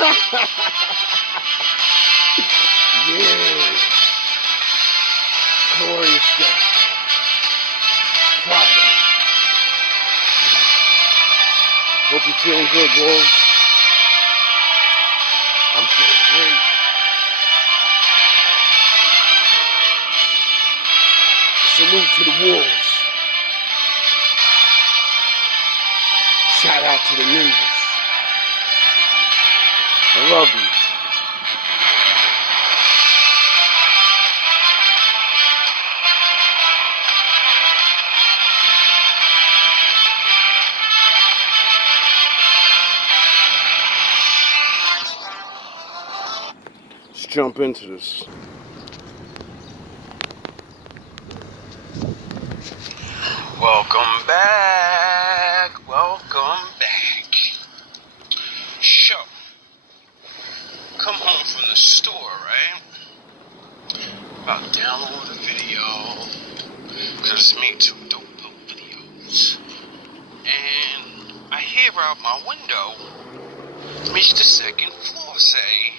Yeah. Glorious day. Friday. Hope you're feeling good, Wolves. I'm feeling great. Salute to the Wolves. Shout out to the Ninjas. I love you. Let's jump into this. Welcome back. Welcome back. So, come home from the store, right? About to download a video, because it's made 2 dope videos. And I hear out my window, Mr. Second Floor say,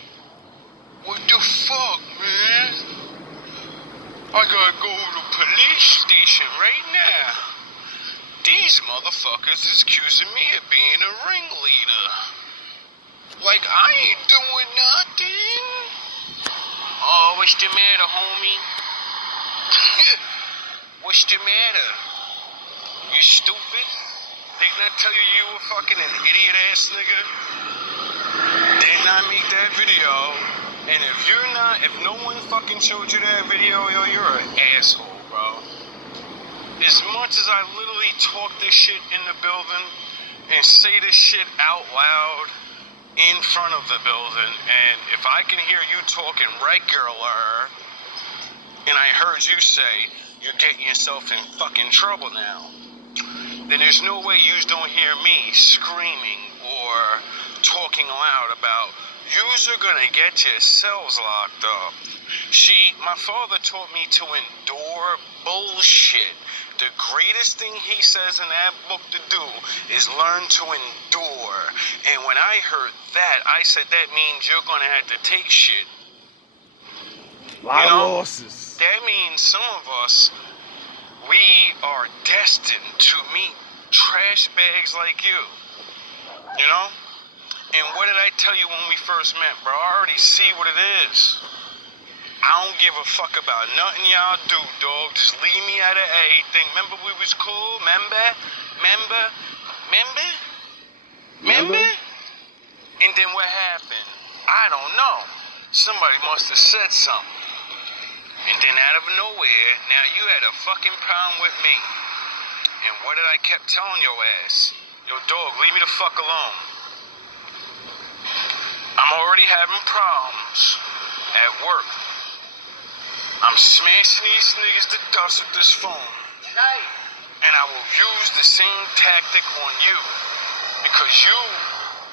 "What the fuck, man? I gotta go to the police station right now. These motherfuckers is accusing me of being a ringleader. Like I ain't doing nothing." "Oh, what's the matter, homie?" "What's the matter? You stupid? Didn't I tell you you were fucking an idiot ass nigga? Didn't I make that video? And if no one fucking showed you that video, yo, you're an asshole, bro. As much as I literally talk this shit in the building and say this shit out loud in front of the building, and if I can hear you talking regular, and I heard you say you're getting yourself in fucking trouble now, then there's no way you don't hear me screaming or talking loud about yous are gonna get yourselves locked up. See, my father taught me to endure bullshit. The greatest thing he says in that book to do is learn to endure. And when I heard that, I said that means you're gonna have to take shit. A lot of losses. That means some of us, we are destined to meet trash bags like you. You know? And what did I tell you when we first met, bro? I already see what it is. I don't give a fuck about nothing y'all do, dog. Just leave me out of everything. Remember we was cool? Remember? And then what happened? I don't know. Somebody must have said something. And then out of nowhere, now you had a fucking problem with me. And what did I kept telling your ass? Yo, dog, leave me the fuck alone. I'm already having problems at work. I'm smashing these niggas to dust with this phone. And I will use the same tactic on you. Because you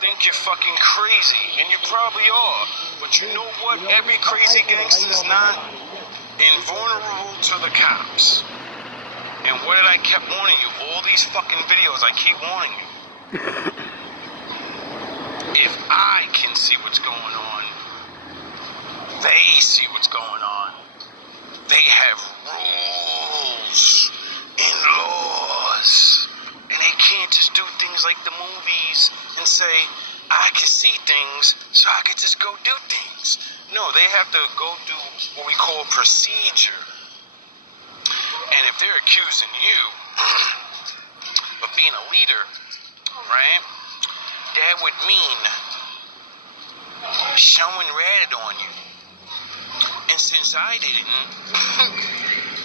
think you're fucking crazy. And you probably are. But you know what? Every crazy gangster's not invulnerable to the cops. And what did I kept warning you? All these fucking videos, I keep warning you. If I can see what's going on, they see what's going on. They have rules and laws. And they can't just do things like the movies and say, I can see things, so I can just go do things. No, they have to go do what we call procedure. And if they're accusing you of being a leader, right, that would mean someone ratted on you. And since I didn't,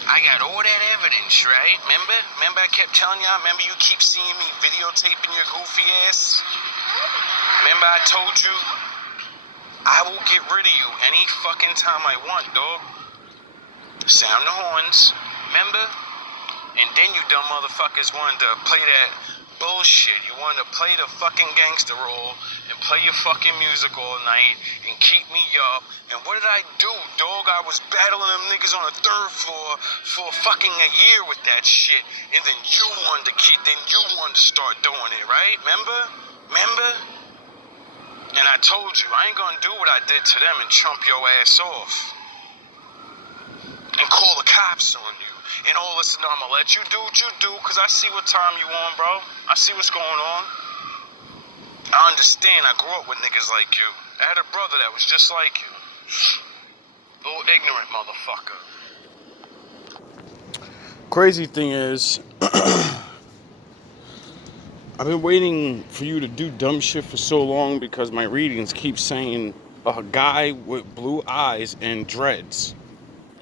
I got all that evidence, right? Remember I kept telling y'all? Remember you keep seeing me videotaping your goofy ass? Remember I told you I will get rid of you any fucking time I want, dog. Sound the horns, remember? And then you dumb motherfuckers wanted to play that bullshit. You wanted to play the fucking gangster role and play your fucking music all night and keep me up. And what did I do, dog? I was battling them niggas on the 3rd floor for fucking a year with that shit. And then you wanted to start doing it, right? Remember? And I I told you, I ain't gonna do what I did to them and chump your ass off. And call the cops on you. And all this, and I'm gonna let you do what you do, because I see what time you on, bro. I see what's going on. I understand, I grew up with niggas like you. I had a brother that was just like you. Little ignorant motherfucker. Crazy thing is, I've been waiting for you to do dumb shit for so long because my readings keep saying a guy with blue eyes and dreads.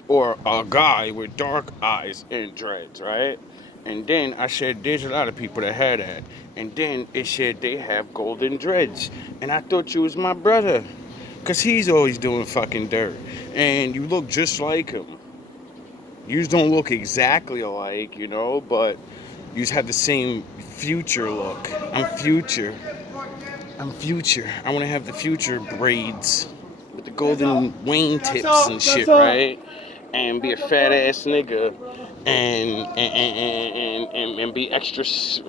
Or a guy with dark eyes and dreads, right? And then I said, there's a lot of people that had that. And then it said they have golden dreads. And I thought you was my brother. Because he's always doing fucking dirt. And you look just like him. You don't look exactly alike, you know, but you have the same future look. I'm future. I want to have the future braids with the golden wing tips and shit, right? And be a fat ass nigga and be extra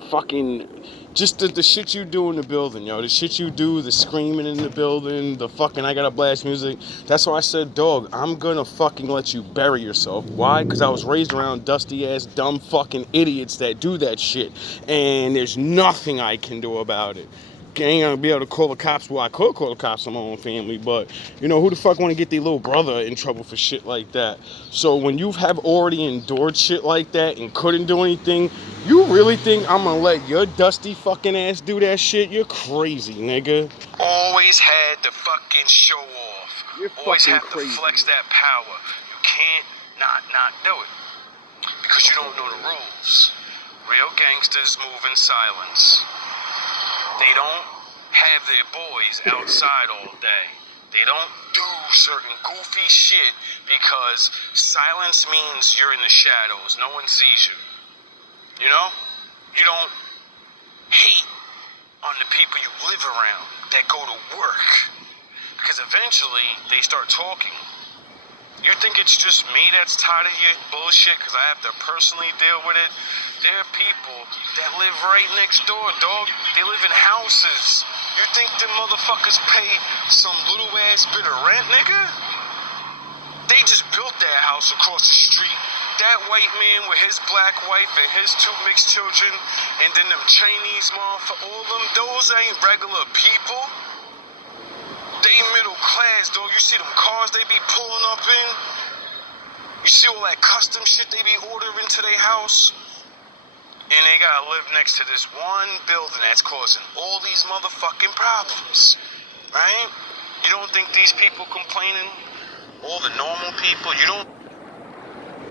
fucking just the shit you do in the building, yo. The shit you do, the screaming in the building, the fucking I gotta blast music. That's why I said, dog, I'm gonna fucking let you bury yourself. Why? Because I was raised around dusty ass, dumb fucking idiots that do that shit. And there's nothing I can do about it. I ain't gonna be able to call the cops. Well, I could call the cops on my own family, but you know, who the fuck want to get their little brother in trouble for shit like that? So when you have already endured shit like that and couldn't do anything, you really think I'm gonna let your dusty fucking ass do that shit? You're crazy, nigga. Always had to fucking show off. You're Always fucking have crazy. to flex that power. You can't not do it. Because you don't know the rules. Real gangsters move in silence. They don't have their boys outside all day. They don't do certain goofy shit because silence means you're in the shadows. No one sees you. You know? You don't hate on the people you live around that go to work. Because eventually they start talking. You think it's just me that's tired of your bullshit because I have to personally deal with it? There are people that live right next door, dog. They live in houses. You think them motherfuckers pay some little ass bit of rent, nigga? They just built that house across the street. That white man with his black wife and his 2 mixed children, and then them Chinese motherfuckers, all them, those ain't regular people. They middle class, dog. You see them cars they be pulling up in? You see all that custom shit they be ordering to their house? And they gotta live next to this one building that's causing all these motherfucking problems. Right? You don't think these people complaining? All the normal people,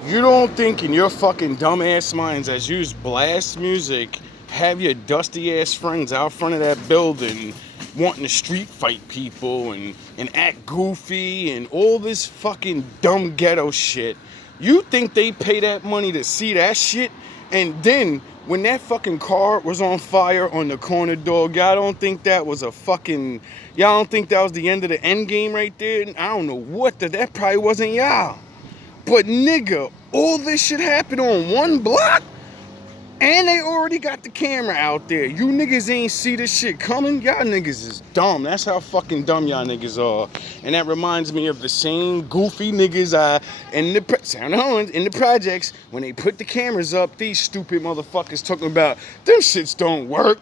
You don't think in your fucking dumbass minds as you blast music, have your dusty ass friends out front of that building wanting to street fight people and act goofy and all this fucking dumb ghetto shit. You think they pay that money to see that shit? And then when that fucking car was on fire on the corner, dog, y'all don't think that was a fucking, y'all don't think that was the end of the end game right there? I don't know what that probably wasn't y'all. But nigga, all this shit happened on one block? And they already got the camera out there. You niggas ain't see this shit coming? Y'all niggas is dumb. That's how fucking dumb y'all niggas are. And that reminds me of the same goofy niggas in the projects when they put the cameras up. These stupid motherfuckers talking about them shits don't work.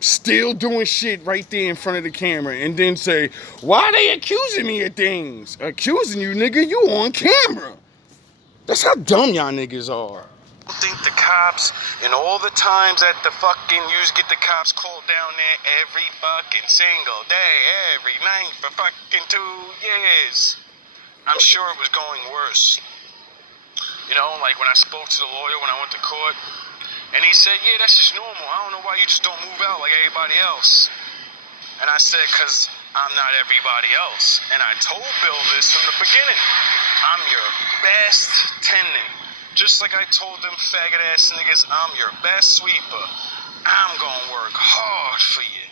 Still doing shit right there in front of the camera and then say, why they accusing me of things? Accusing you, nigga, you on camera. That's how dumb y'all niggas are. think the cops, and all the times that the fucking yous get the cops called down there every fucking single day, every night for fucking 2 years. I'm sure it was going worse. You know, like when I spoke to the lawyer when I went to court, and he said, yeah, that's just normal. I don't know why you just don't move out like everybody else. And I said, because I'm not everybody else. And I told Bill this from the beginning. I'm your best tenant. Just like I told them faggot ass niggas, I'm your best sweeper. I'm gonna work hard for you.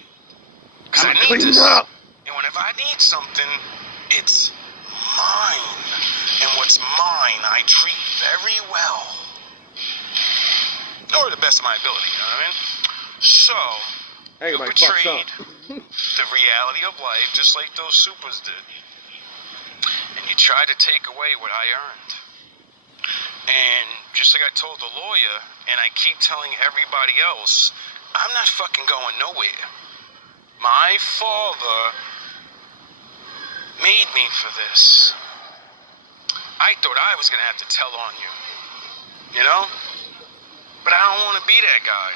Because I need this. And whenever I need something, it's mine. And what's mine, I treat very well. Or the best of my ability, you know what I mean? So, you betrayed the reality of life, just like those supers did. And you try to take away what I earned. And just like I told the lawyer, and I keep telling everybody else, I'm not fucking going nowhere. My father made me for this. I thought I was gonna have to tell on you, you know? But I don't want to be that guy.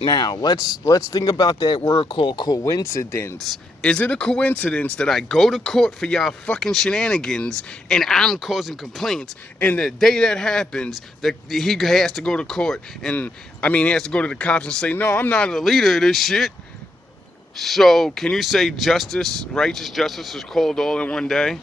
Now, let's think about that word called coincidence. Is it a coincidence that I go to court for y'all fucking shenanigans and I'm causing complaints, and the day that happens, he has to go to court and, he has to go to the cops and say, no, I'm not the leader of this shit. So, can you say justice, righteous justice is called all in one day?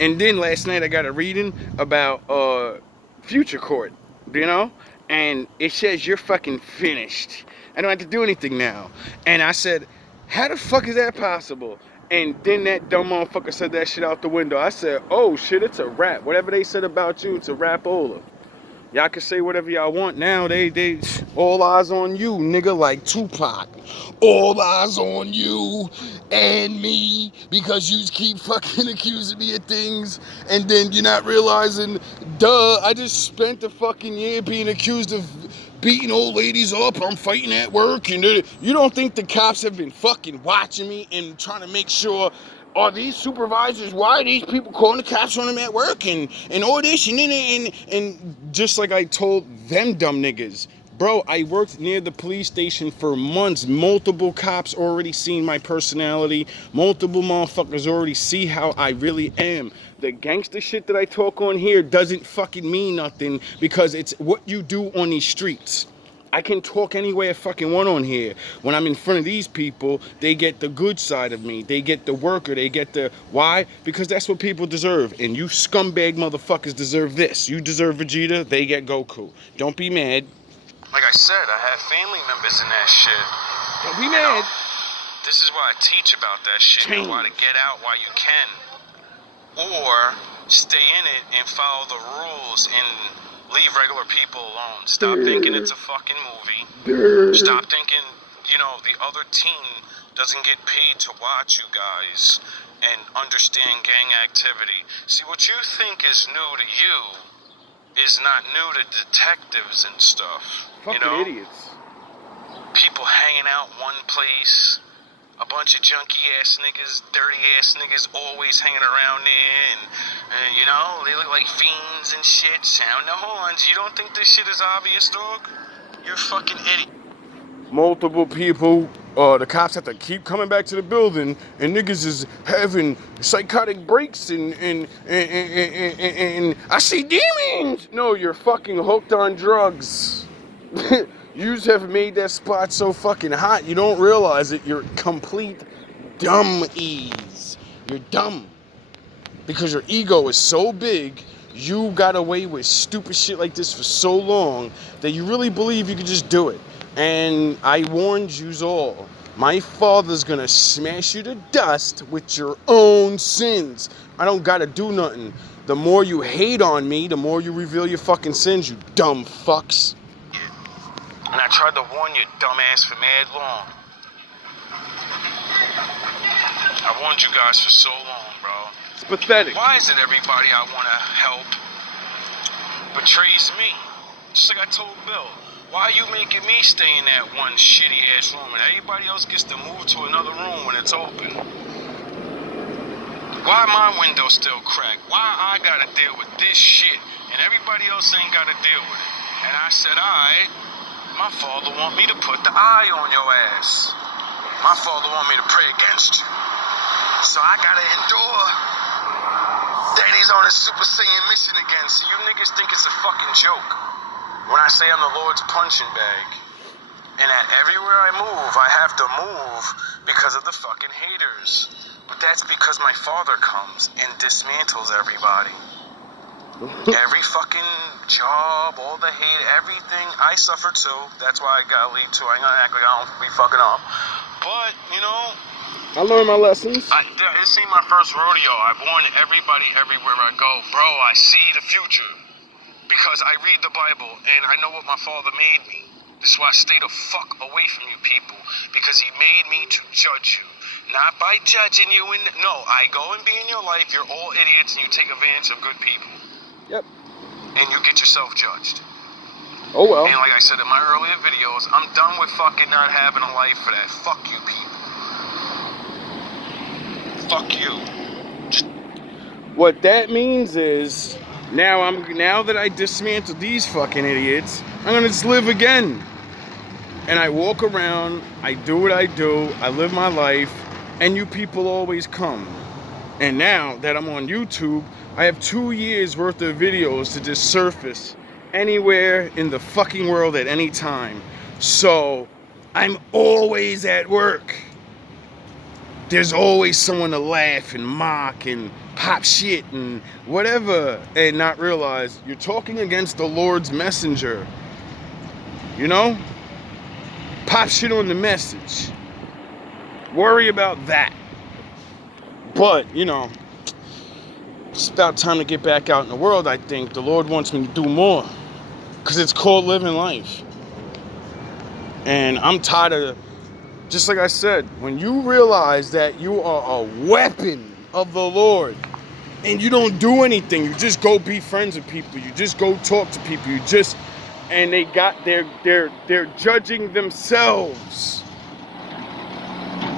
And then last night I got a reading about future court, you know? And it says you're fucking finished. I don't have to do anything now. And I said, how the fuck is that possible? And then that dumb motherfucker said that shit out the window. I said, oh shit, it's a rap. Whatever they said about you, it's a rap-ola. Y'all can say whatever y'all want now. They all eyes on you, nigga, like Tupac. All eyes on you and me because you keep fucking accusing me of things, and then you're not realizing, duh, I just spent a fucking year being accused of beating old ladies up. I'm fighting at work, and you don't think the cops have been fucking watching me and trying to make sure, are these supervisors, why are these people calling the cops on them at work and all this and just like I told them dumb niggas, bro, I worked near the police station for months. Multiple cops already seen my personality. Multiple motherfuckers already see how I really am. The gangster shit that I talk on here doesn't fucking mean nothing because it's what you do on these streets. I can talk any way I fucking want on here. When I'm in front of these people, they get the good side of me. They get the worker. They get the... Why? Because that's what people deserve. And you scumbag motherfuckers deserve this. You deserve Vegeta, they get Goku. Don't be mad. Like I said, I have family members in that shit. Don't be mad. This is why I teach about that shit and why to get out while you can. Or stay in it and follow the rules and leave regular people alone. Stop thinking it's a fucking movie. Stop thinking, the other team doesn't get paid to watch you guys and understand gang activity. See, what you think is new to you is not new to detectives and stuff. Fucking idiots. People hanging out one place. A bunch of junky ass niggas, dirty ass niggas always hanging around there, and they look like fiends and shit, sound the horns. You don't think this shit is obvious, dog? You're a fucking idiot. Multiple people, the cops have to keep coming back to the building, and niggas is having psychotic breaks, and I see demons! No, you're fucking hooked on drugs. You have made that spot so fucking hot, you don't realize it. You're complete dummies. You're dumb. Because your ego is so big, you got away with stupid shit like this for so long that you really believe you could just do it. And I warned yous all. My father's gonna smash you to dust with your own sins. I don't gotta do nothing. The more you hate on me, the more you reveal your fucking sins, you dumb fucks. And I tried to warn you, dumbass, for mad long. I warned you guys for so long, bro. It's pathetic. Why is it everybody I want to help betrays me? Just like I told Bill. Why are you making me stay in that one shitty ass room and everybody else gets to move to another room when it's open? Why my window still cracked? Why I gotta deal with this shit and everybody else ain't gotta deal with it? And I said, alright. My father want me to put the eye on your ass. My father want me to pray against you. So I gotta endure. Daddy's on his Super Saiyan mission again. So you niggas think it's a fucking joke. When I say I'm the Lord's punching bag. And that everywhere I move, I have to move because of the fucking haters. But that's because my father comes and dismantles everybody. Every fucking job, all the hate, everything, I suffer too. That's why I gotta leave too. I ain't gonna act like I don't be fucking up. But, I learned my lessons. This ain't my first rodeo. I warn everybody everywhere I go. Bro, I see the future. Because I read the Bible and I know what my father made me. This is why I stay the fuck away from you people, because he made me to judge you. Not by judging you no, I go and be in your life, you're all idiots and you take advantage of good people. Yep. And you get yourself judged. Oh well. And like I said in my earlier videos, I'm done with fucking not having a life for that. Fuck you people. Fuck you. What that means is now that I dismantled these fucking idiots, I'm gonna just live again. And I walk around, I do what I do, I live my life, and you people always come. And now that I'm on YouTube, I have 2 years worth of videos to just surface anywhere in the fucking world at any time. So I'm always at work. There's always someone to laugh and mock and pop shit and whatever, and not realize you're talking against the Lord's messenger. You know? Pop shit on the message. Worry about that. But, you know, it's about time to get back out in the world, I think. The Lord wants me to do more. Because it's called living life. And I'm tired of, just like I said, when you realize that you are a weapon of the Lord, and you don't do anything, you just go be friends with people, you just go talk to people, and they're judging themselves.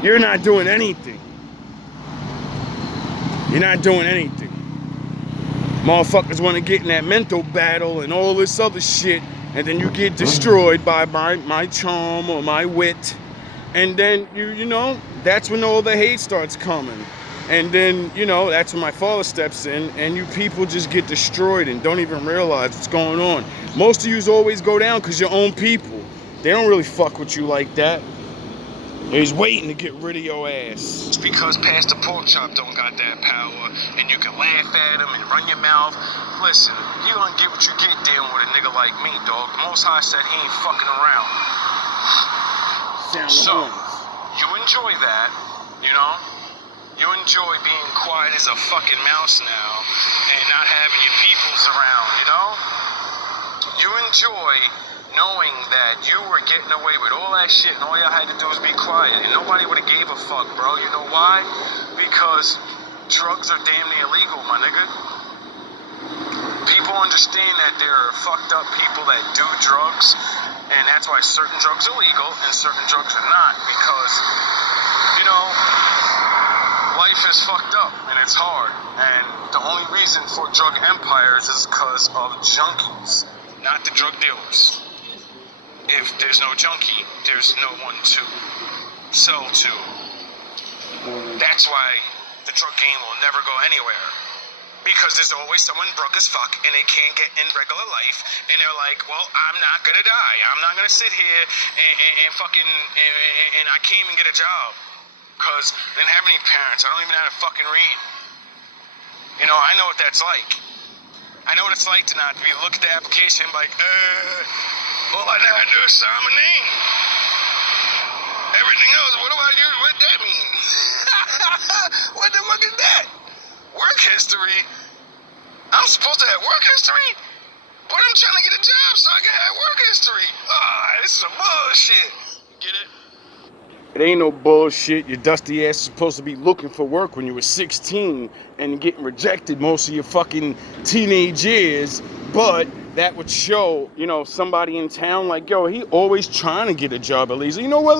You're not doing anything. You're not doing anything. Motherfuckers want to get in that mental battle and all this other shit, and then you get destroyed by my charm or my wit, and then you know that's when all the hate starts coming, and then you know that's when my father steps in, and you people just get destroyed and don't even realize what's going on. Most of yous always go down because your own people. They don't really fuck with you like that. He's waiting to get rid of your ass. It's because Pastor Porkchop don't got that power, and you can laugh at him and run your mouth. Listen, you gonna get what you get dealing with a nigga like me, dog. The Most High said he ain't fucking around. So, you enjoy that, you know? You enjoy being quiet as a fucking mouse now, and not having your peoples around, you know? You enjoy knowing that you were getting away with all that shit and all y'all had to do was be quiet and nobody would have gave a fuck, bro. You know why? Because drugs are damn near illegal, my nigga. People understand that there are fucked up people that do drugs, and that's why certain drugs are legal and certain drugs are not, because, you know, life is fucked up and it's hard, and the only reason for drug empires is because of junkies, not the drug dealers. If there's no junkie, there's no one to sell to. That's why the drug game will never go anywhere. Because there's always someone broke as fuck and they can't get in regular life, and they're like, well, I'm not gonna die. I'm not gonna sit here and fucking, and I can't even get a job. Because I didn't have any parents. I don't even know how to fucking read. You know, I know what that's like. I know what it's like to not be look at the application and be like, all I know how to do is sign my name. Everything else, what do I do? What that mean? What the fuck is that? Work history? I'm supposed to have work history? But I'm trying to get a job so I can have work history. This is some bullshit. Get it? It ain't no bullshit. Your dusty ass is supposed to be looking for work when you were 16 and getting rejected most of your fucking teenage years. But that would show, you know, somebody in town like, yo, he always trying to get a job at least. You know what,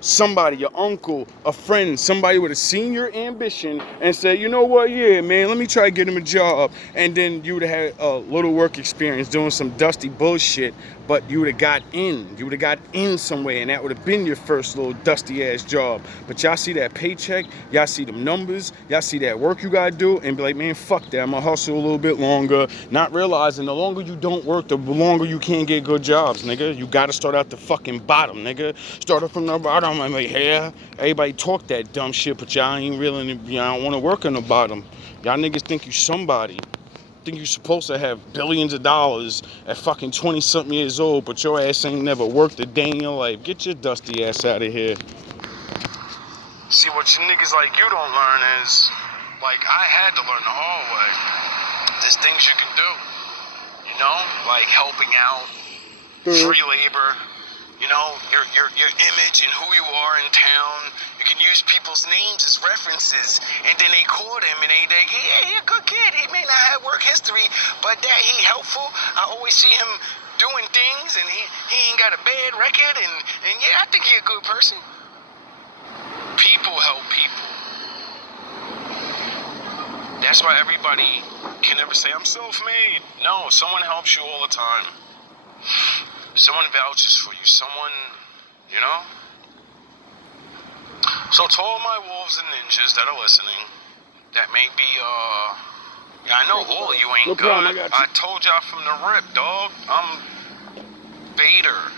somebody, your uncle, a friend, somebody would have seen your ambition and said, you know what, yeah, man, let me try to get him a job. And then you would have had a little work experience doing some dusty bullshit, but you would have got in. You would have got in somewhere, and that would have been your first little dusty ass job. But y'all see that paycheck, y'all see them numbers, y'all see that work you gotta do, and be like, man, fuck that, I'm gonna hustle a little bit longer, not realizing the longer you don't work, the longer you can't get good jobs, nigga. You gotta start out the fucking bottom, nigga. Start up from the bottom. I'm like, yeah, everybody talk that dumb shit, but y'all ain't really, y'all don't wanna work on the bottom. Y'all niggas think you somebody. Think you're supposed to have billions of dollars at fucking 20-something years old, but your ass ain't never worked a day in your life. Get your dusty ass out of here. See, what you niggas like you don't learn is, like, I had to learn the hard way. There's things you can do, you know? Like helping out, free labor. You know, your image and who you are in town. You can use people's names as references, and then they call them and they yeah, he's a good kid. He may not have work history, but that he helpful. I always see him doing things, and he ain't got a bad record, and yeah, I think he a good person. People help people. That's why everybody can never say I'm self-made. No, someone helps you all the time. Someone vouches for you. Someone, you know? So to all my wolves and ninjas that are listening, that may be, yeah, I know all of you ain't No good. problem, I got you. I told y'all from the rip, dog. I'm Vader.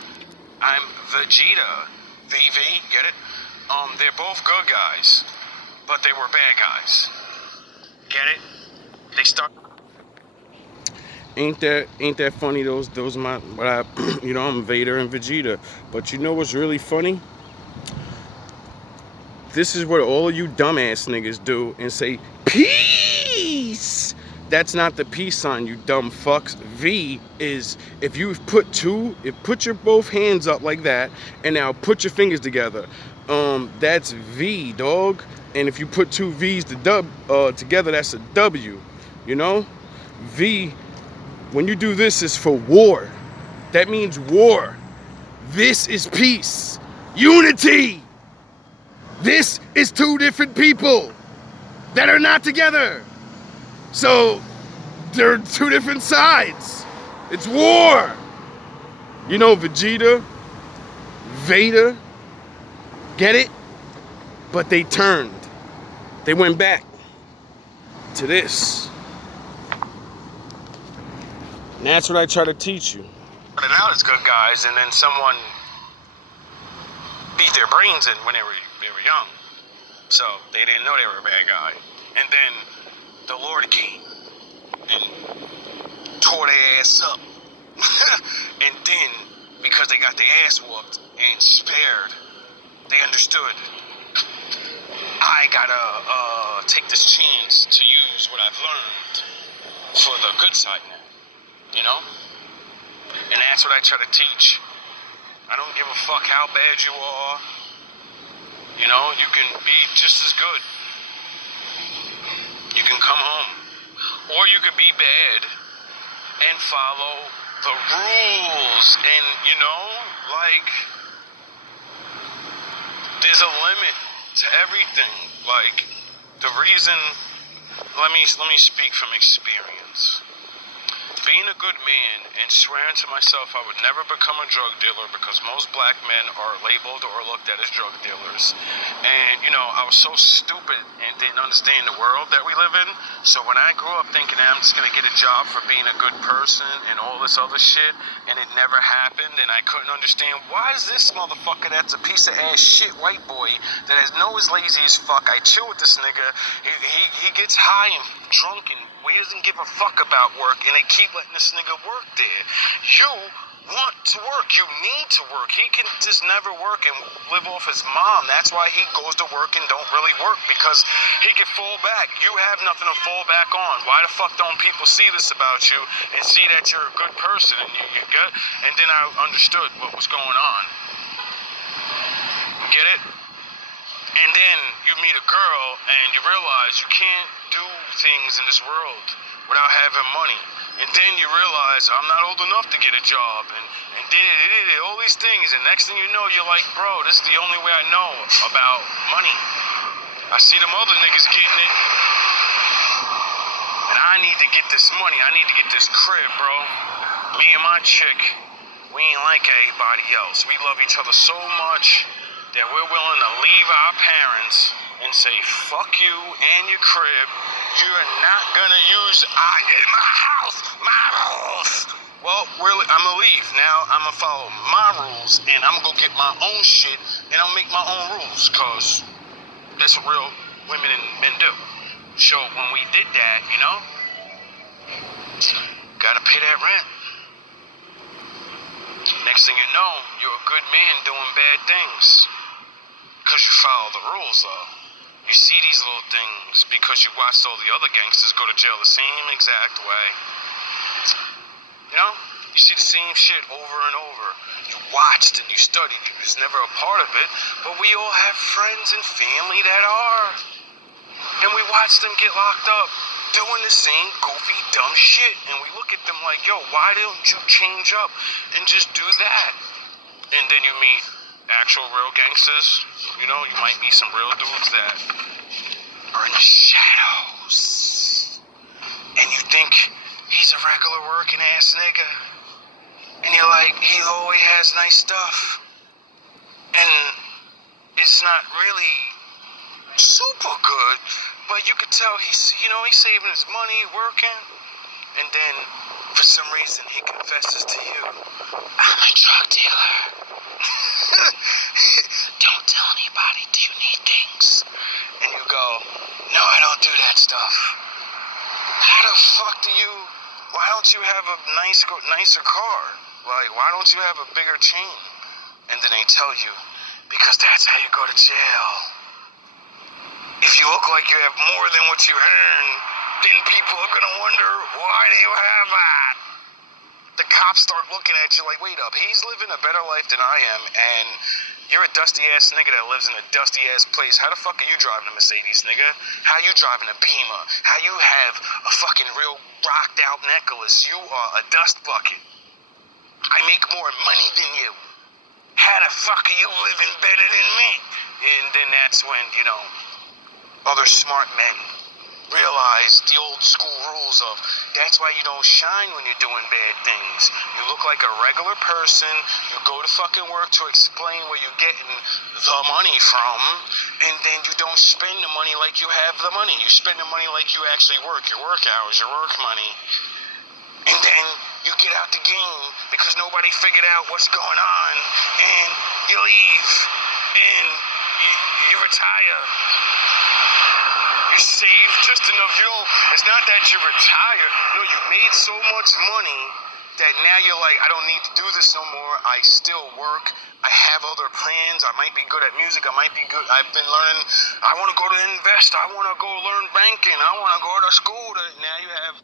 I'm Vegeta. VV, get it? They're both good guys, but they were bad guys. Get it? They start. Ain't that funny? Those my what I you know, I'm Vader and Vegeta. But you know what's really funny? This is what all you dumbass niggas do and say peace. That's not the peace sign, you dumb fucks. V is if you put your both hands up like that, and now put your fingers together. That's V, dog. And if you put two V's together, that's a W. You know, V. When you do this, is for war. That means war. This is peace. Unity. This is two different people that are not together. So they're two different sides. It's war. You know, Vegeta, Vader, get it? But they turned. They went back to this. And that's what I try to teach you. Started out as good guys, and then someone beat their brains in when they were young, so they didn't know they were a bad guy. And then the Lord came and tore their ass up. And then because they got their ass whooped and spared, they understood. I gotta take this chance to use what I've learned for the good side now. You know? And that's what I try to teach. I don't give a fuck how bad you are. You know, you can be just as good. You can come home. Or you could be bad and follow the rules. And, you know, like, there's a limit to everything. Like, the reason, let me speak from experience. Being a good man and swearing to myself I would never become a drug dealer because most black men are labeled or looked at as drug dealers. And, you know, I was so stupid and didn't understand the world that we live in. So when I grew up thinking I'm just going to get a job for being a good person and all this other shit, and it never happened, and I couldn't understand why is this motherfucker that's a piece of ass shit white boy that has no is lazy as fuck. I chill with this nigga. He gets high and drunk and he doesn't give a fuck about work, and they keep letting this nigga work there. You want to work. You need to work. He can just never work and live off his mom. That's why he goes to work and don't really work, because he can fall back. You have nothing to fall back on. Why the fuck don't people see this about you and see that you're a good person and you get? And then I understood what was going on. Get it? And then you meet a girl and you realize you can't do things in this world without having money. And then you realize I'm not old enough to get a job, and all these things. And next thing you know, you're like, bro, this is the only way I know about money. I see them other niggas getting it, and I need to get this money. I need to get this crib, bro. Me and my chick, we ain't like everybody else. We love each other so much that we're willing to leave our parents and say, fuck you and your crib. You're not gonna use my house, my rules. Well, I'm gonna leave. Now I'm gonna follow my rules, and I'm gonna go get my own shit, and I'll make my own rules, cause that's what real women and men do. So when we did that, you know, gotta pay that rent. Next thing you know, you're a good man doing bad things. Because you follow the rules, though. You see these little things because you watched all the other gangsters go to jail the same exact way. You know? You see the same shit over and over. You watched and you studied. You was never a part of it, but we all have friends and family that are. And we watch them get locked up doing the same goofy, dumb shit. And we look at them like, yo, why don't you change up and just do that? And then you meet actual real gangsters. You know, you might meet some real dudes that are in the shadows. And you think he's a regular working ass nigga. And you're like, he always has nice stuff. And it's not really super good, but you could tell he's saving his money, working. And then, for some reason, he confesses to you, I'm a drug dealer. Don't tell anybody, do you need things? And you go, no, I don't do that stuff. How the fuck why don't you have a nicer car? Like, why don't you have a bigger chain? And then they tell you, because that's how you go to jail. If you look like you have more than what you earn, then people are gonna wonder, why do you have that? The cops start looking at you like, wait up, he's living a better life than I am, and you're a dusty ass nigga that lives in a dusty ass place. How the fuck are you driving a Mercedes, nigga? How you driving a Beamer? How you have a fucking real rocked out necklace? You are a dust bucket. I make more money than you. How the fuck are you living better than me? And then that's when, other smart men realize the old school rules of that's why you don't shine when you're doing bad things. You look like a regular person, you go to fucking work to explain where you're getting the money from, and then you don't spend the money like you have the money. You spend the money like you actually work, your work hours, your work money. And then you get out the game because nobody figured out what's going on, and you leave, and you retire. You save just enough. It's not that you retire. No, you made so much money that now you're like, I don't need to do this no more. I still work. I have other plans. I might be good at music. I might be good. I've been learning. I want to go to invest. I want to go learn banking. I want to go to school. Now you have.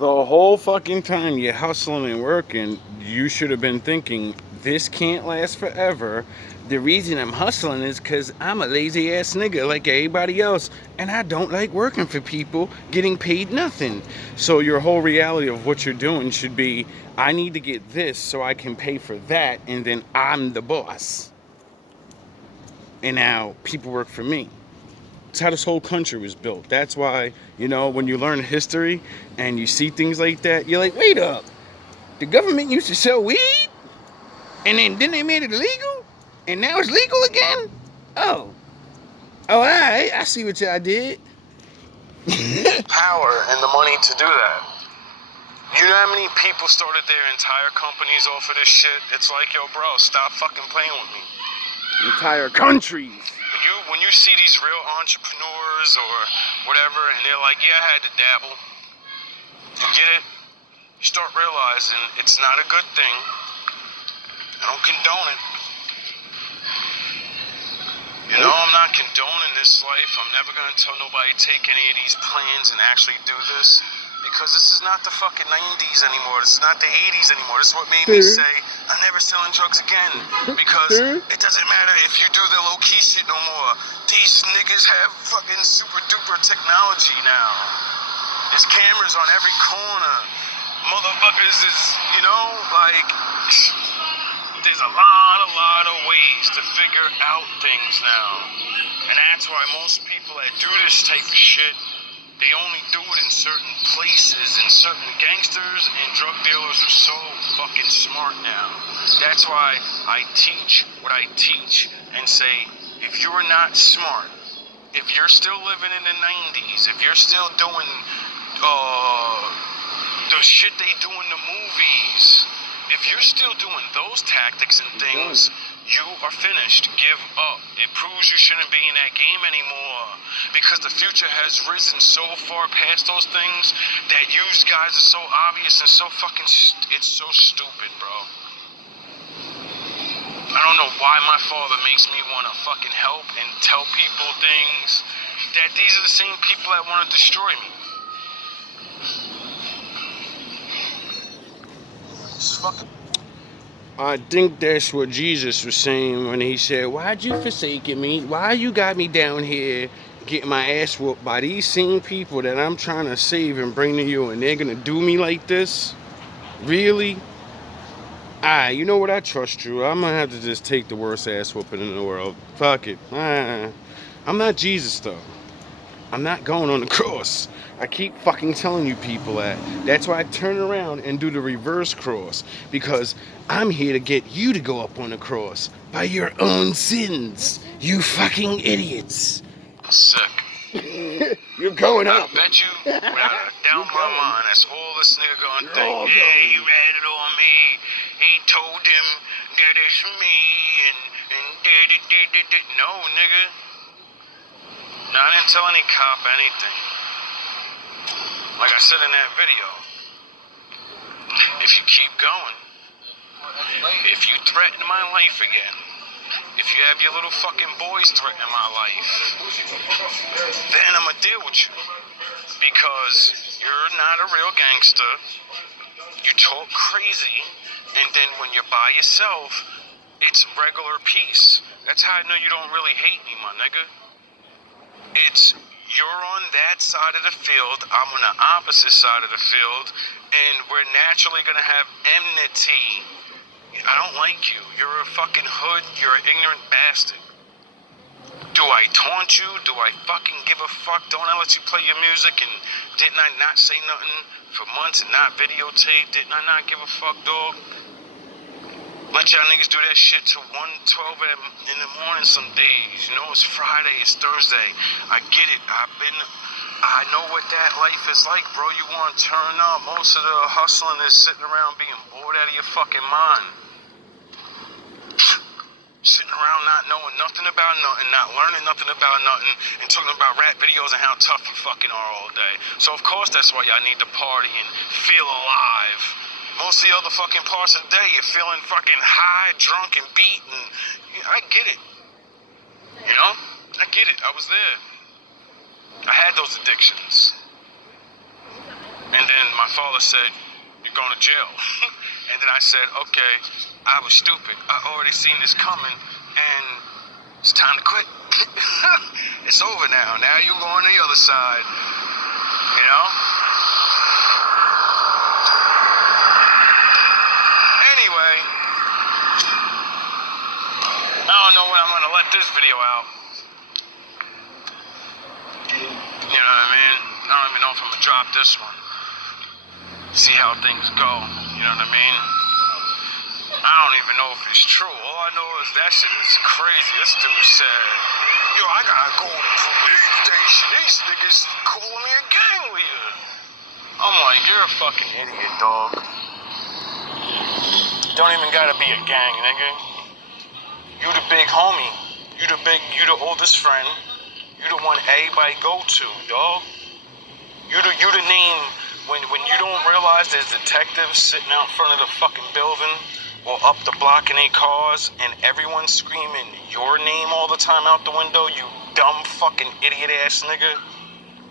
The whole fucking time you're hustling and working, you should have been thinking, this can't last forever. The reason I'm hustling is because I'm a lazy ass nigga like everybody else, and I don't like working for people getting paid nothing. So your whole reality of what you're doing should be, I need to get this so I can pay for that, and then I'm the boss. And now people work for me. It's how this whole country was built. That's why, when you learn history and you see things like that, you're like, wait up. The government used to sell weed? And then they made it illegal? And now it's legal again? Oh, alright. I see what y'all did. Power and the money to do that. You know how many people started their entire companies off of this shit? It's like, yo, bro, stop fucking playing with me. Entire countries. When you see these real entrepreneurs or whatever, and they're like, yeah, I had to dabble. You get it? You start realizing it's not a good thing. I don't condone it. I'm not condoning this life. I'm never going to tell nobody take any of these plans and actually do this. Because this is not the fucking 90s anymore. This is not the 80s anymore. This is what made me say, I'm never selling drugs again. Because it doesn't matter if you do the low-key shit no more. These niggas have fucking super-duper technology now. There's cameras on every corner. Motherfuckers is, there's a lot of ways to figure out things now. And that's why most people that do this type of shit, they only do it in certain places, and certain gangsters and drug dealers are so fucking smart now. That's why I teach what I teach and say, if you're not smart, if you're still living in the 90s, if you're still doing the shit they do in the movies, if you're still doing those tactics and things, you are finished. Give up. It proves you shouldn't be in that game anymore. Because the future has risen so far past those things that you guys are so obvious and so fucking, it's so stupid, bro. I don't know why my father makes me want to fucking help and tell people things that these are the same people that want to destroy me. It's fucking. I think that's what Jesus was saying when he said, "Why'd you forsaken me? Why you got me down here getting my ass whooped by these same people that I'm trying to save and bring to you, and they're gonna do me like this? Really? You know what? I trust you. I'm gonna have to just take the worst ass whooping in the world. Fuck it. I'm not Jesus though. I'm not going on the cross. I keep fucking telling you people that. That's why I turn around and do the reverse cross. Because I'm here to get you to go up on the cross by your own sins. You fucking idiots. Sick. You're going I up. bet you, without a doubt in my going. mind, that's all this nigga gonna You're think. all Yeah, he going. ratted on me. He told him that it's me, and da. No, nigga. No, I didn't tell any cop anything. Like I said in that video, if you keep going, if you threaten my life again, if you have your little fucking boys threatening my life, then I'ma deal with you. Because you're not a real gangster. You talk crazy, and then when you're by yourself, it's regular peace. That's how I know you don't really hate me, my nigga. It's you're on that side of the field, I'm on the opposite side of the field, and we're naturally gonna have enmity. I don't like you. You're a fucking hood. You're an ignorant bastard. Do I taunt you? Do I fucking give a fuck? Don't I let you play your music? And didn't I not say nothing for months and not videotape? Didn't I not give a fuck, dog? Let y'all niggas do that shit till 1:12 in the morning some days. You know, it's Friday, it's Thursday. I get it. I know what that life is like, bro. You want to turn up. Most of the hustling is sitting around being bored out of your fucking mind. Sitting around not knowing nothing about nothing, not learning nothing about nothing, and talking about rap videos and how tough you fucking are all day. So of course that's why y'all need to party and feel alive. Most of the other fucking parts of the day, you're feeling fucking high, drunk, and beat, and I get it. You know? I get it. I was there. I had those addictions. And then my father said, you're going to jail. And then I said, okay, I was stupid. I already seen this coming, and it's time to quit. It's over now. Now you're going to the other side. You know? Anyway, I don't know when I'm going to let this video out. You know what I mean? I don't even know if I'm going to drop this one. See how things go. You know what I mean? I don't even know if it's true. All I know is that shit is crazy. This dude said, yo, I gotta go to the police station. These niggas calling me a gang leader. I'm like, you're a fucking idiot, dog. Don't even gotta be a gang, nigga. You the big homie. You the oldest friend. You the one everybody go to, dog. You the name when you don't realize there's detectives sitting out front of the fucking building or up the block in their cars and everyone's screaming your name all the time out the window, you dumb fucking idiot ass nigga.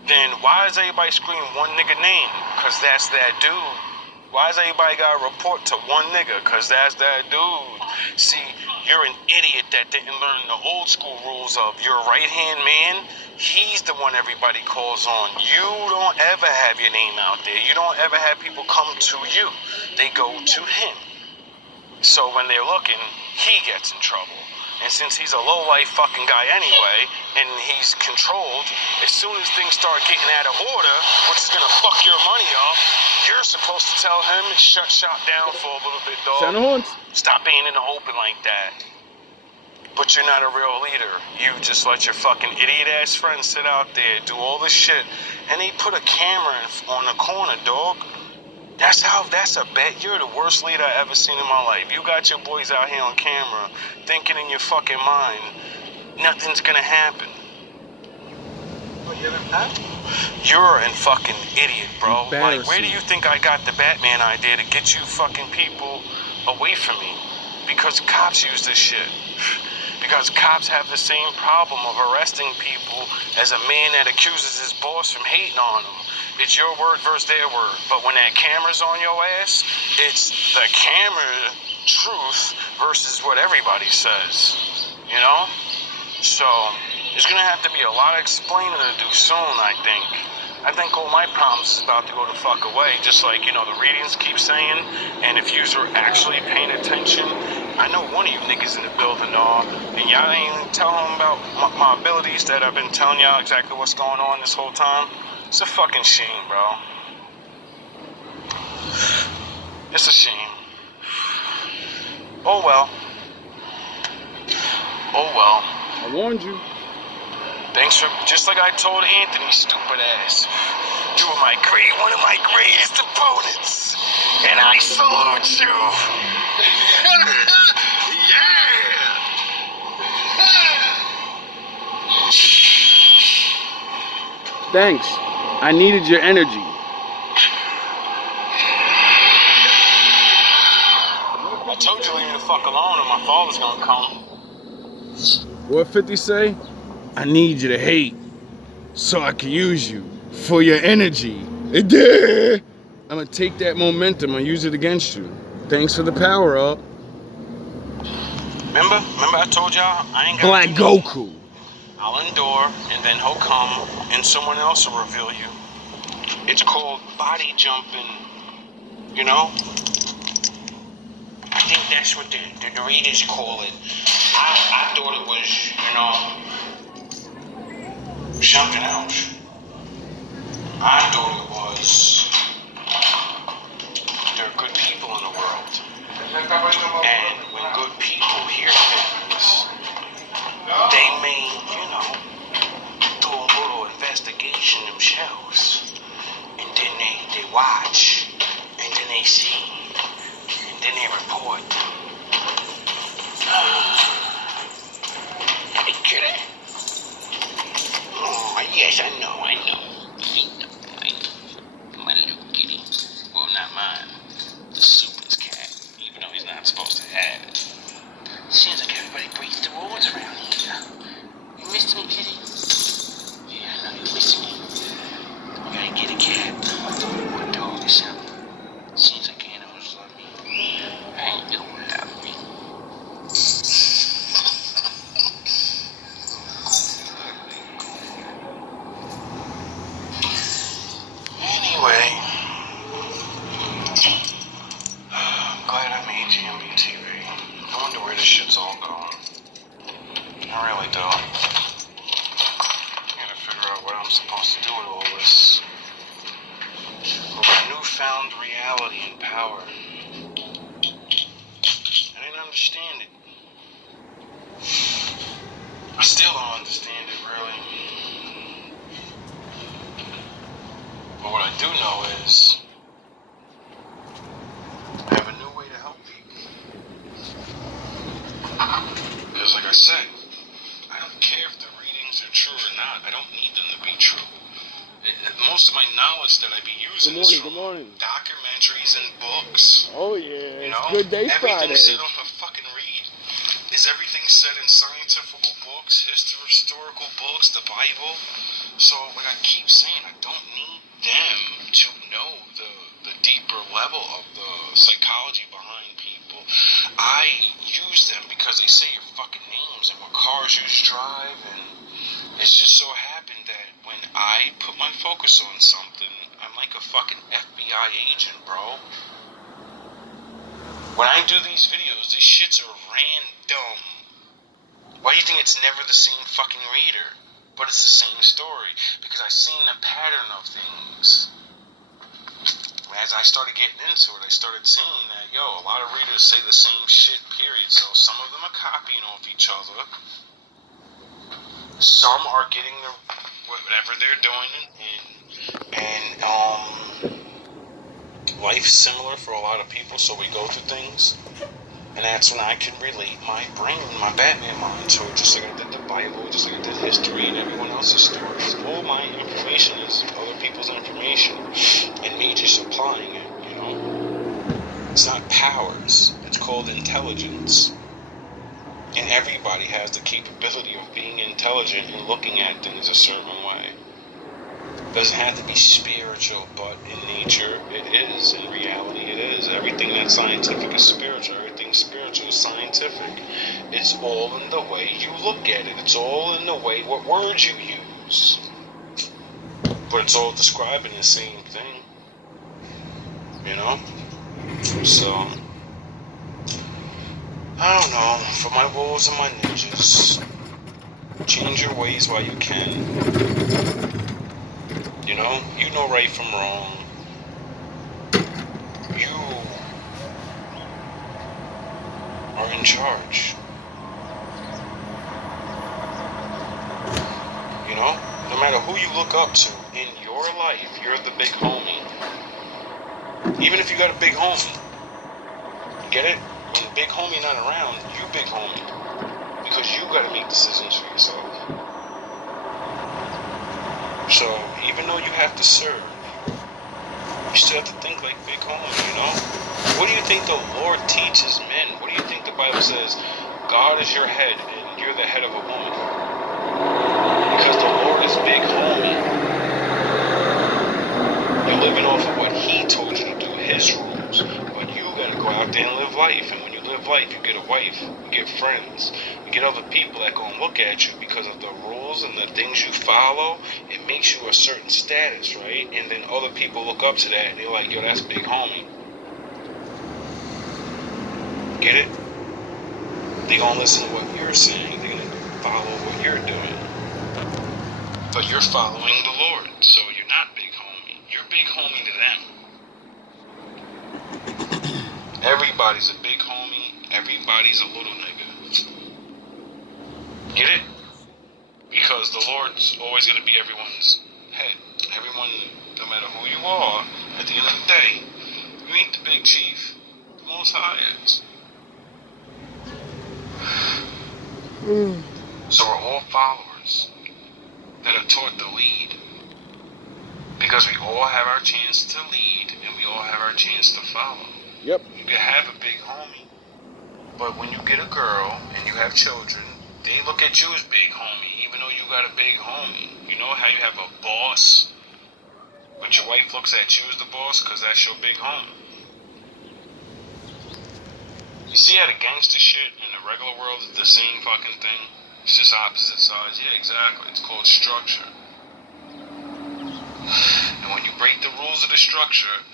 Then why is everybody screaming one nigga name? Cause that's that dude. Why does everybody gotta report to one nigga? Cause that's that dude. See, you're an idiot that didn't learn the old school rules of your right hand man. He's the one everybody calls on. You don't ever have your name out there. You don't ever have people come to you. They go to him. So when they're looking, he gets in trouble. And since he's a low-life fucking guy anyway, and he's controlled, as soon as things start getting out of order, which is gonna fuck your money up, you're supposed to tell him, shut shop down for a little bit, dog. Sound the horns. Stop being in the open like that. But you're not a real leader. You just let your fucking idiot-ass friends sit out there, do all this shit, and they put a camera on the corner, dog. That's a bet. You're the worst leader I ever seen in my life. You got your boys out here on camera thinking in your fucking mind nothing's gonna happen. You're a fucking idiot, bro. Like, where do you think I got the Batman idea to get you fucking people away from me? Because cops use this shit. Because cops have the same problem of arresting people as a man that accuses his boss from hating on him. It's your word versus their word. But when that camera's on your ass, it's the camera truth versus what everybody says. You know? So, there's gonna have to be a lot of explaining to do soon, I think. I think all my problems is about to go the fuck away, just like, you know, the readings keep saying, and if yous are actually paying attention, I know one of you niggas in the building are, and y'all ain't even tell them about my abilities that I've been telling y'all exactly what's going on this whole time. It's a fucking shame, bro. It's a shame. Oh well. Oh well. I warned you. Thanks for, just like I told Anthony, stupid ass. You were one of my greatest opponents. And I salute you. Yeah. Thanks. I needed your energy. I told you leave me the fuck alone or my father's gonna come. What 50 say? I need you to hate so I can use you for your energy. I'm gonna take that momentum and use it against you. Thanks for the power up. Remember I told y'all I ain't got Black Goku. I'll endure and then he'll come and someone else will reveal you. It's called body jumping, you know? I think that's what the readers call it. I thought it was, you know, something else. I thought it was there are good people in the world. And when good people hear things, they may, you know, do a little investigation themselves. And then they watch. And then they see. And then they report. Hey, kitty. Oh, yes, I know. My little kitty. Well, not mine. The super's cat. Even though he's not supposed to have it. Seems like everybody breaks the rules around here. You missed me, kitty? Yeah, I know you missed me. I gotta get a cat. Or a dog or something. Seems like animals love me. I ain't no love me. Anyway, I'm glad I made GMB TV. I wonder where this shit's all going. I really do. I gotta figure out what I'm supposed to do with all this. With my newfound reality and power. I didn't understand it. I still don't understand it, really. But what I do know is I have a new way to help people. Because like I said, I don't care if the readings are true or not. I don't need them to be true. Most of my knowledge that I be using is from documentaries and books. Oh yeah, You know? it's Good Day Friday. Everything said on the fucking read is everything said in scientific books, historical books, the Bible. So like I keep saying, I don't need them to know the deeper level of the psychology behind people. I use them because they say your fucking names and what cars you drive, and it's just so happened that when I put my focus on something, I'm like a fucking FBI agent, bro. When I do these videos, these shits are random. Why do you think it's never the same fucking reader? But it's the same story. Because I've seen the pattern of things. As I started getting into it, I started seeing that, a lot of readers say the same shit, period. So some of them are copying off each other. Some are getting whatever they're doing, and life's similar for a lot of people, so we go through things. And that's when I can relate my brain, my Batman mind to it, just like I did the Bible, just like I did history and everyone else's stories. All my information is other people's information, and me just applying it, you know? It's not powers, it's called intelligence. And everybody has the capability of being intelligent and looking at things a certain way. It doesn't have to be spiritual, but in nature it is. In reality it is. Everything that's scientific is spiritual. Everything spiritual is scientific. It's all in the way you look at it. It's all in the way what words you use. But it's all describing the same thing. You know? So, I don't know. For my wolves and my ninjas, change your ways while you can. You know right from wrong. You are in charge. You know? No matter who you look up to in your life, you're the big homie. Even if you got a big homie. Get it? When big homie not around, you big homie. Because you gotta make decisions for yourself. So, even though you have to serve, you still have to think like big homie, you know? What do you think the Lord teaches men? What do you think the Bible says? God is your head and you're the head of a woman. Because the Lord is big homie. You're living off of what he told you to do, his rules. But you gotta go out there and live life. And when you live life, you get a wife, you get friends, you get other people that go and look at you because of the rules and the things you follow. It makes you a certain status, right? And then other people look up to that and they're like, yo, that's big homie. Get it? They're gonna listen to what you're saying. They're gonna follow what you're doing. But you're following the Lord, so you're not big homie. You're big homie to them. Everybody's a big homie. Everybody's a little nigga. Get it? Because the Lord's always gonna be everyone's head. Everyone, no matter who you are, at the end of the day, you ain't the big chief. The Most High is. So we're all followers that are taught to lead. Because we all have our chance to lead and we all have our chance to follow. Yep. You can have a big homie, but when you get a girl and you have children, they look at you as big homie, even though you got a big homie. You know how you have a boss, but your wife looks at you as the boss because that's your big homie. You see how the gangster shit in the regular world is the same fucking thing? It's just opposite sides. Yeah, exactly. It's called structure. And when you break the rules of the structure,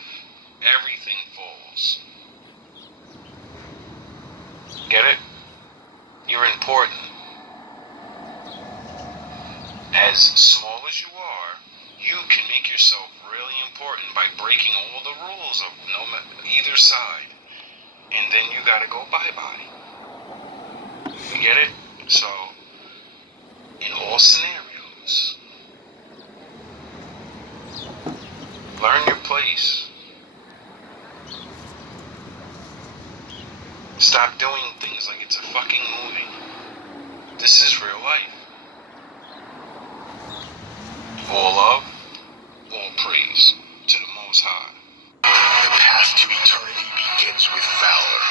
everything falls. Get it? You're important. As small as you are, you can make yourself really important by breaking all the rules of either side. And then you gotta go bye-bye. You get it? So, in all scenarios, learn your place. Stop doing things like it's a fucking movie. This is real life. All love, all praise to the Most High. The path to eternity begins with valor.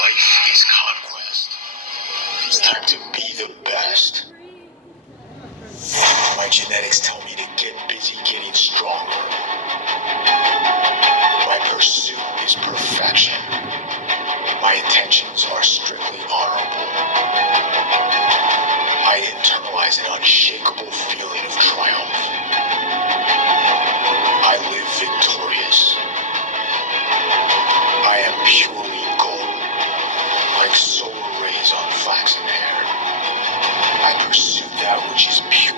Life is conquest. It's time to be the best. My genetics tell me to get busy getting stronger. My pursuit is perfection. My intentions are strictly honorable. I internalize an unshakable feeling of triumph. I live victorious. I am purely golden, like solar rays on flaxen hair. I pursue that which is pure.